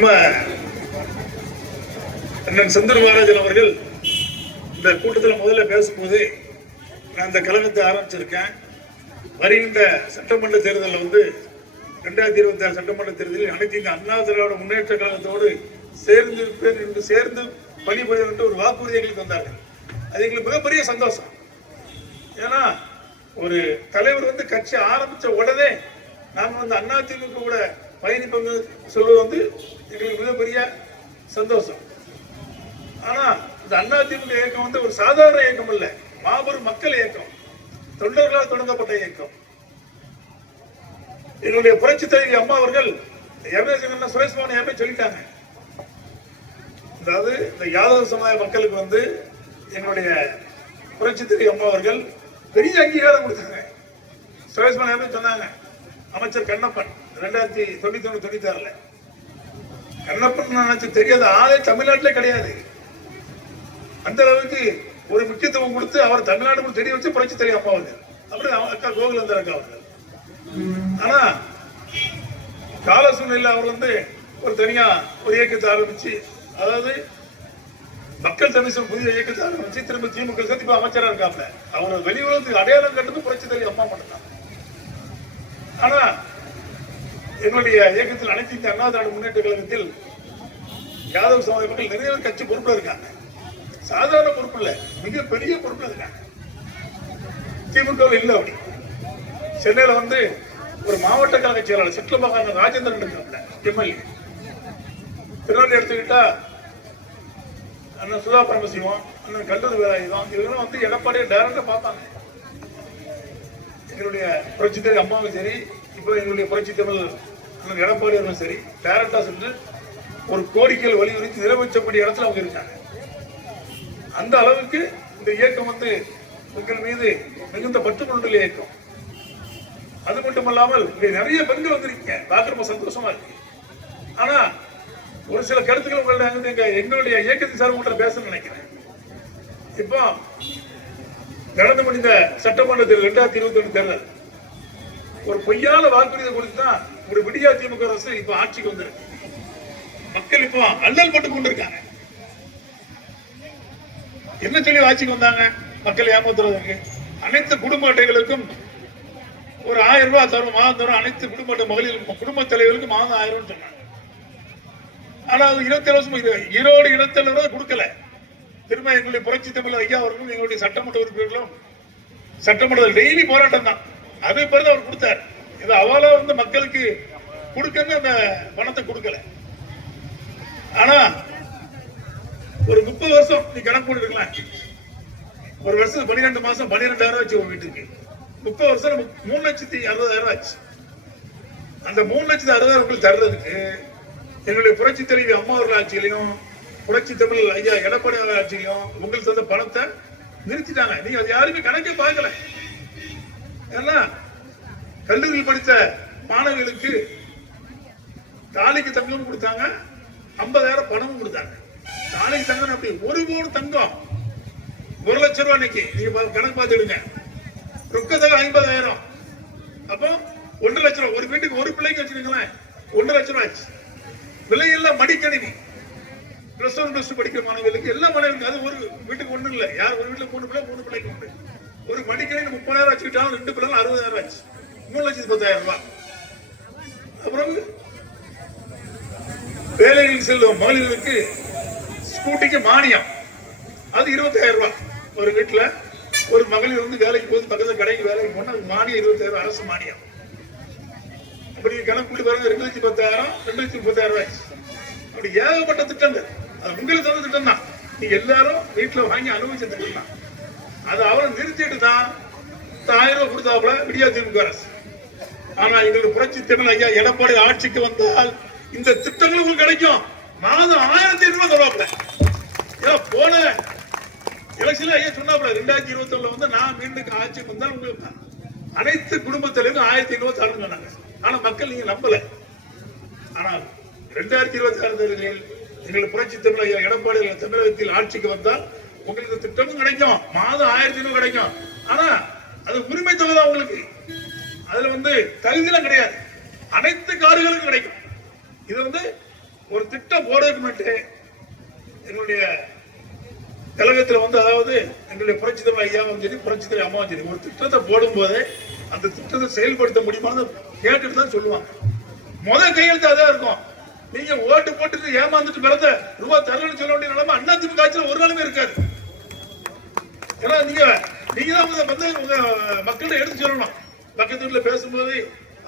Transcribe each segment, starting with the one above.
நம்ம அண்ணன் செந்தூர் மகாராஜன் அவர்கள் இந்த கூட்டத்தில் முதல்ல பேசும்போது நான் இந்த கழகத்தை ஆரம்பிச்சிருக்கேன். வருகின்ற சட்டமன்ற தேர்தலில் 2026 சட்டமன்ற தேர்தலில் அனைத்து இந்த அண்ணா திராவிட முன்னேற்ற கழகத்தோடு சேர்ந்திருப்பேன் என்று சேர்ந்து பணிபுரியும் என்று ஒரு வாக்குறுதி எங்களுக்கு தந்தார்கள். அது எங்களுக்கு மிகப்பெரிய சந்தோஷம். ஏன்னா ஒரு தலைவர் கட்சி ஆரம்பிச்ச உடனே நாம அதிமுக கூட பயணிப்பங்க சொல்வது எங்களுக்கு மிகப்பெரிய சந்தோஷம். ஆனா இந்த அதிமுக இயக்கம் ஒரு சாதாரண இயக்கம் இல்ல, மாபெரும் மக்கள் இயக்கம், தொண்டர்களால் தொடங்கப்பட்ட இயக்கம். எங்களுடைய புரட்சி தலைவி அம்மா அவர்கள் சுரேஷ் பவன் சொல்லிட்டாங்க. அதாவது இந்த யாதவ சமுதாய மக்களுக்கு எங்களுடைய புரட்சி தலைவி அம்மா அவர்கள் பெரிய அங்கீகாரம் கொடுத்தாங்க. சுரேஷ் பவன் சொன்னாங்க, அமைச்சர் கண்ணப்பன் 1991-96 கண்ணப்பன் நினைச்சு தெரியாத ஆளே தமிழ்நாட்டிலே கிடையாது. அந்த அளவுக்கு ஒரு முக்கியத்துவம் கொடுத்து அவர் தமிழ்நாடு தெரிய வச்சு புரட்சி தலைவி அம்மா அவர்கள், அப்படி அக்கா கோகுலந்தர் அக்கா அவர்கள். ஆனா கால சூழ்நிலை அவர் ஒரு தனியா ஒரு இயக்கத்தை ஆரம்பிச்சு, அதாவது மக்கள் கமிஷன் புதிய இயக்கத்தை ஆரம்பிச்சு திரும்ப திமுக இப்ப அமைச்சரா இருக்காப்ல. அவர் வெளியுறவுக்கு அடையாளம் கட்டது புரட்சி தலைவி அம்மா மட்டும்தான். ஆனா எங்களுடைய இயக்கத்தில் அனைத்து இந்த அண்ணா திராவிட முன்னேற்ற கழகத்தில் யாதவ சமுதாய மக்கள் நிறைய பேர் கட்சி பொறுப்புல இருக்காங்க. சாதாரண பொறுப்பு இல்ல, மிகப்பெரிய பொறுப்புல இருக்காங்க. திமுக இல்ல. அப்படி சென்னையில ஒரு மாவட்ட கழக செயலாளர் சிட்லமகான ராஜேந்திரன் இருக்காப்ல, எம்எல்ஏ. திருநெல்வேலி எடுத்துக்கிட்டா அண்ணன் சுதா பரமசிவம், அண்ணன் கல்லூரி வேலாயுதம், இவங்களும் எடப்பாடியை டைரக்டா பார்த்தாங்க. எங்களுடைய புரட்சி தலைவி அம்மாவும் சரி, இப்போ எங்களுடைய புரட்சி தமிழ் எடப்பாடி அவர்களும் சரி, டைரக்டா சென்று ஒரு கோரிக்கைகள் வலியுறுத்தி நிறைவேற்றக்கூடிய இடத்துல அவங்க இருக்காங்க. அந்த அளவுக்கு இந்த இயக்கம் உங்கள் மீது மிகுந்த பற்று கொண்டுள்ள இயக்கம். அது மட்டுமல்லாமல் நிறைய பெண்கள் வந்திருக்கீங்க, பார்க்க ரொம்ப சந்தோஷமா இருக்கு. ஆனா ஒரு சில கருத்துக்கள் உங்கள்ட்ட எங்களுடைய இயக்கத்தின் சார் உங்கள்ட்ட பேசணும்னு நினைக்கிறேன். இப்போ நடந்து முடிந்த சட்டமன்ற தேர்தல் 2021 தேர்தல் ஒரு பொய்யான வாக்குறுதியை கொடுத்து தான் ஒரு விடியா திமுக அரசு இப்ப ஆட்சிக்கு வந்திருக்கு. மக்கள் இப்போ அல்லல் பட்டு கொண்டிருக்காங்க. என்ன சொல்லி ஆட்சிக்கு வந்தாங்க? மக்கள் ஏமாத்துறதுக்கு அனைத்து குடும்ப அட்டைகளுக்கும் ஒரு 1000 ரூபாய் தரும், மாதம் தரும். அனைத்து குடும்ப அட்டை மகளிர் குடும்ப தலைவர்களுக்கு மாதம் 1000 சொன்னாங்க. ஆனா அது 27 வருஷம் ஈரோடு இனத்தலைவர் கொடுக்கல. திரும்ப எங்களுடைய புரட்சி தமிழ் ஐயா அவர்களும் எங்களுடைய சட்டமன்ற உறுப்பினர்களும் சட்டமன்றத்தில் டெய்லி போராட்டம் தான். அதே பிறகு அவர் கொடுத்தார். இது அவளா மக்களுக்கு கொடுக்கன்னு அந்த பணத்தை கொடுக்கல. ஆனா ஒரு 30 வருஷம் நீ கணக்கு போட்டுக்கலாம். ஒரு வருஷம் 12 மாசம் 12,000 ஆச்சு ஒரு வீட்டுக்கு. 30 வருஷம் 3,60,000 ஆச்சு. அந்த 3,60,000 உங்களுக்கு தர்றதுக்கு எங்களுடைய புரட்சி தலைவி அம்மா அவர்கள் ஆட்சியிலையும் புரட்சி தமிழ் ஐயா எடப்பாடி ஆட்சியிலையும் உங்களுக்கு தந்த பணத்தை நிறுத்திட்டாங்க. நீங்க அது யாருமே கணக்கே பார்க்கல. ஏன்னா கல்லூரியில் படித்த மாணவிகளுக்கு தாலிக்கு தங்கமும் கொடுத்தாங்க, 50,000 பணமும் கொடுத்தாங்க. தாலிக்கு தங்கம் அப்படி 1 பவுன் தங்கம் 1 லட்சம் ரூபாய். இன்னைக்கு நீங்க கணக்கு பார்த்துடுங்க. ரொக்கத்தொகை 50,000. அப்போ 1 லட்சம் ரூபாய். ஒரு வீட்டுக்கு ஒரு பிள்ளைக்கு வச்சுருங்களேன், 1 லட்சம் ரூபாய் ஆச்சு. விலையெல்லாம் மடிக்கணினி +1 படிக்கிற மாணவர்களுக்கு எல்லா மாணவர்களுக்கு அது ஒரு வீட்டுக்கு ஒண்ணு இல்ல. யார் ஒரு வீட்டுல 3 பிள்ளை 3 பிள்ளைக்கு உண்டு. ஒரு மடிக்கணினி 30,000 வச்சுக்கிட்டாலும் 2 பிள்ளை 60,000 ஆச்சு. 3,10,000 ரூபாய். அப்புறம் வேலையில் செல்லும் மகளிர்களுக்கு ஸ்கூட்டிக்கு மானியம், அது 25,000 ரூபாய். ஒரு வீட்டுல ஒரு மகளிர் வேலைக்கு போது பக்கத்துல கடைக்கு வேலைக்கு போனா அது மானியம் 25,000 அரசு மானியம். அப்படி கணக்கு பாருங்க, 2,10,000 2,30,000 ரூபாய். அப்படி ஏகப்பட்ட திட்டங்கள். அது உங்களுக்கு தந்த திட்டம் தான். நீங்க எல்லாரும் வீட்டுல வாங்கி அனுபவிச்ச திட்டம் தான். அது அவரை நிறுத்திட்டு தான் 1000 ரூபாய் கொடுத்தாப்புல விடியா திமுக அரசு. ஆனா எங்களுடைய புரட்சி தமிழ் ஐயா எடப்பாடி ஆட்சிக்கு வந்தால் இந்த திட்டங்கள் உங்களுக்கு கிடைக்கும். மாதம் 1,500 ரூபாய் தருவாப்புல. போன எலெக்ஷன்ல ஐயா சொன்னாப்புல 2021 நான் மீண்டும் ஆட்சிக்கு வந்தால் உங்களுக்கு அனைத்து குடும்பத்திலும் 1,500 ரூபாய் தரணும் சொன்னாங்க. ஆனா மக்கள் நீங்க நம்பல. ஆனால் 2026 தேர்தலில் எங்கள் புரட்சி தமிழ் ஐயா எடப்பாடி தமிழகத்தில் ஆட்சிக்கு வந்தால் உங்களுக்கு திட்டமும் கிடைக்கும், மாதம் 1,500 ரூபாய் கிடைக்கும். ஆனா அது உரிமை தொகை தான் உங்களுக்கு. அதுல தகுதியெல்லாம் கிடையாது, அனைத்து கார்களுக்கும் கிடைக்கும். இது ஒரு திட்டம் போடுறதுக்கு எங்களுடைய கழகத்தில் வந்து, அதாவது எங்களுடைய புரட்சி தலைவர் ஐயாவும் சரி, புரட்சி தலைவர் அம்மாவும் சரி, ஒரு திட்டத்தை போடும் போதே அந்த திட்டத்தை செயல்படுத்த முடியுமான்னு கேட்டுட்டு தான் சொல்லுவாங்க. முதல் கையெழுத்து அதான் இருக்கும். நீங்க ஓட்டு போட்டுட்டு ஏமாந்துட்டு பிறந்த ரூபாய் தரலன்னு சொல்ல வேண்டிய நிலைமை அதிமுக ஆட்சியில் ஒரு நாளுமே இருக்காது. ஏன்னா நீங்க தான் வந்து உங்க மக்கள்கிட்ட எடுத்து சொல்லணும். பக்கத்து வீட்டுல பேசும்போது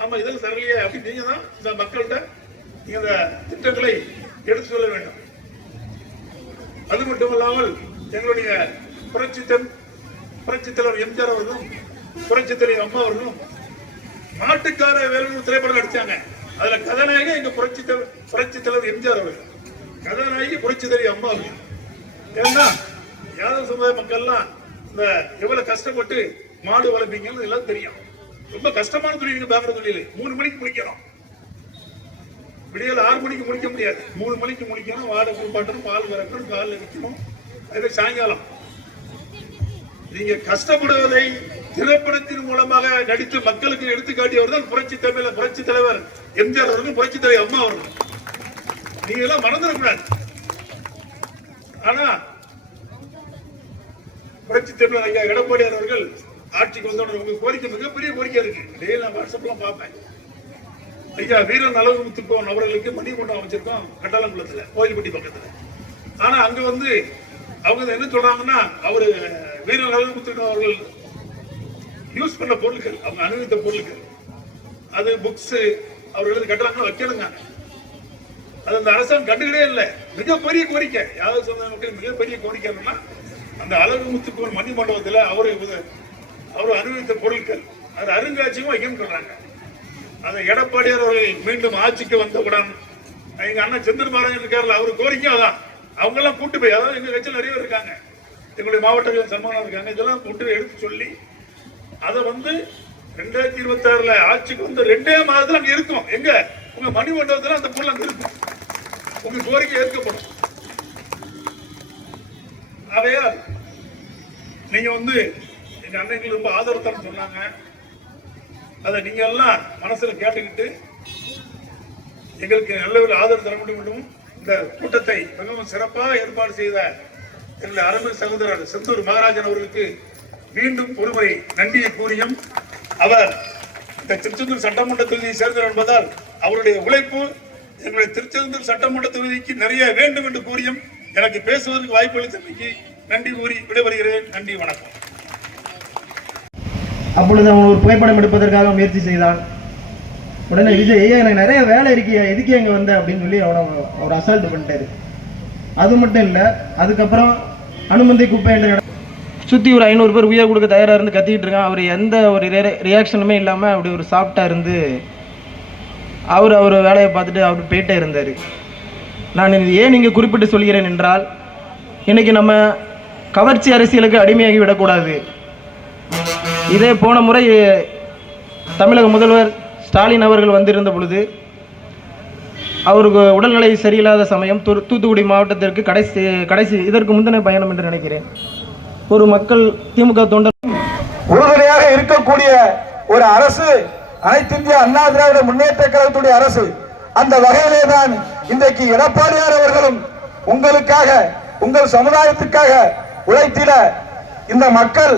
ஆமா இதெல்லாம் தரலையே அப்படின்னு நீங்க தான் இந்த மக்கள்கிட்ட நீங்க இந்த திட்டங்களை எடுத்து சொல்ல வேண்டும். அது மட்டுமல்லாமல் எங்களுடைய புரட்சி தலைவர் எம்ஜிஆர் அவர்களும் புரட்சி தலைவர் அம்மா அவர்களும் நாட்டுக்கார வேலூர் திரைப்படம் நடிச்சாங்க. அதுல கதாநாயகி எங்க புரட்சி தலைவர் எம்ஜிஆர் அவர்கள், கதாநாயகி புரட்சி தலைவர் அம்மா அவர்கள். ஏன்னா யாதவ சமுதாய மக்கள்லாம் இந்த எவ்வளவு கஷ்டப்பட்டு மாடு வளர்ப்பீங்கன்னு எல்லாம் தெரியும். ரொம்ப கஷ்டமான தொழில். நீங்க பாக்குற தொழில் 3 மணிக்கு முடிக்கணும், விடியல் 6 மணிக்கு முடிக்க முடியாது. 3 மணிக்கு முடிக்கணும், வாடகை குளிப்பாட்டணும், பால் கறக்கணும், காலில் விற்கணும். அது சாயங்காலம். நீங்க கஷ்டப்படுவதை திரைப்படத்தின் மூலமாக நடித்து மக்களுக்கு எடுத்துக்காட்டியவர் தான் புரட்சி தலைவர் எம்ஜிஆர் அவர்கள், புரட்சி தலைவர் அம்மா அவர்கள். நீங்க எல்லாம் மறந்துடக்கூடாது. ஆனா புரட்சி தலைவர் ஐயா எடப்பாடியார் அவர்கள் ஆட்சிக்கு வந்தோட உங்க கோரிக்கை மிகப்பெரிய கோரிக்கை இருக்கு. டெய்லி நான் வாட்ஸ்அப்லாம் பார்ப்பேன். ஐயா வீரன் அழகுமுத்துக்கோன் அவர்களுக்கு மணிமண்டபம் அமைச்சிருக்கோம் கட்டாளங்குளத்துல, கோயில்பட்டி பக்கத்துல. ஆனா அங்க வந்து அவங்க என்ன சொல்றாங்கன்னா, அவரு வீரன் அழகுமுத்துக்கோன் அவர்கள் யூஸ் பண்ண பொருட்கள், அவங்க அனுபவித்த பொருட்கள், அது புக்ஸ் அவர்கள் கட்டுறாங்க வைக்கணுங்க. அது அந்த அரசாங்கம் கண்டுக்கிட்டே இல்லை. மிகப்பெரிய கோரிக்கை. யாவது சொன்ன மக்கள் மிகப்பெரிய கோரிக்கை என்னன்னா, அந்த அழகுமுத்துக்கோன் மணி மண்டபத்துல அவர் அனுபவித்த பொருட்கள் அது அருங்காட்சியகம் வைக்கணும்னு சொல்றாங்க. அதை எடப்பாடியார் அவர்கள் மீண்டும் ஆட்சிக்கு வந்தவுடன் எங்க அண்ணன் செந்தில்பாரன் இருக்காருல, அவரு கோரிக்கை அதான். அவங்க எல்லாம் கூட்டு போய், அதாவது எங்க கட்சியில் நிறைய பேர் இருக்காங்க, எங்களுடைய மாவட்டங்கள் சன்மானம் இருக்காங்க, இதெல்லாம் கூட்டு போய் எடுத்து சொல்லி அதை வந்து 2026 ஆட்சிக்கு வந்து 2 மாதத்துல அங்க இருக்கும். எங்க உங்க மணி மண்டபத்துல அந்த பொருள் அங்க இருக்கும். உங்க கோரிக்கை ஏற்கப்படும். அதையா நீங்க வந்து எங்க அன்னைக்கு ரொம்ப ஆதரவு தர சொன்னாங்க. அதை நீங்க எல்லாம் மனசுல கேட்டுக்கிட்டு எங்களுக்கு நல்ல ஒரு ஆதரவு தர வேண்டும். இந்த கூட்டத்தை மிகவும் சிறப்பாக ஏற்பாடு செய்த எங்களுடைய அருமை சகோதரர் செந்தூர் மகாராஜன் அவர்களுக்கு மீண்டும் ஒருமுறை நன்றியை கூறியும், அவர் இந்த திருச்செந்தூர் சட்டமன்ற தொகுதியை சேர்ந்தவர் என்பதால் அவருடைய உழைப்பு எங்களுடைய திருச்செந்தூர் சட்டமன்ற தொகுதிக்கு நிறைய வேண்டும் என்று கூறியும் எனக்கு பேசுவதற்கு வாய்ப்பு அளித்தமைக்கு நன்றி கூறி விடைபெறுகிறேன். நன்றி, வணக்கம். அப்பொழுது அவன் ஒரு புகைப்படம் எடுப்பதற்காக முயற்சி செய்தான். உடனே விஜய், எனக்கு நிறைய வேலை இருக்கு, எதுக்கு எங்க வந்த அப்படின்னு சொல்லி அவர் அசால்ட் பண்ணிட்டாரு. அது மட்டும் இல்லை, அதுக்கப்புறம் அனுமந்தை குப்பை என்ற சுற்றி ஒரு 500 பேர் உயிர் கொடுக்க தயாராக இருந்து கத்திக்கிட்டு இருக்கான். அவர் எந்த ஒரு ரியாக்ஷனுமே இல்லாமல் அப்படி ஒரு சாஃப்டாக இருந்து அவர் வேலையை பார்த்துட்டு அவர் போயிட்டே இருந்தார். நான் இது ஏன் இங்கே குறிப்பிட்டு சொல்கிறேன் என்றால், இன்றைக்கி நம்ம கவர்ச்சி அரசியலுக்கு அடிமையாகி விடக்கூடாது. இதே போன முறை தமிழக முதல்வர் ஸ்டாலின் அவர்கள் வந்திருந்த பொழுது அவருக்கு உடல்நிலை சரியில்லாத சமயம் தூத்துக்குடி மாவட்டத்திற்கு கடைசி இதற்கு முந்தின பயணம் என்று நினைக்கிறேன். ஒரு மக்கள் திமுக தொண்டர் உறுதுணையாக இருக்கக்கூடிய ஒரு அரசு அனைத்து இந்திய அண்ணா திராவிட முன்னேற்ற கழகத்துடைய அரசு. அந்த வகையிலே தான் இன்றைக்கு எடப்பாடியார் அவர்களும் உங்களுக்காக, உங்கள் சமுதாயத்துக்காக உழைத்திட இந்த மக்கள்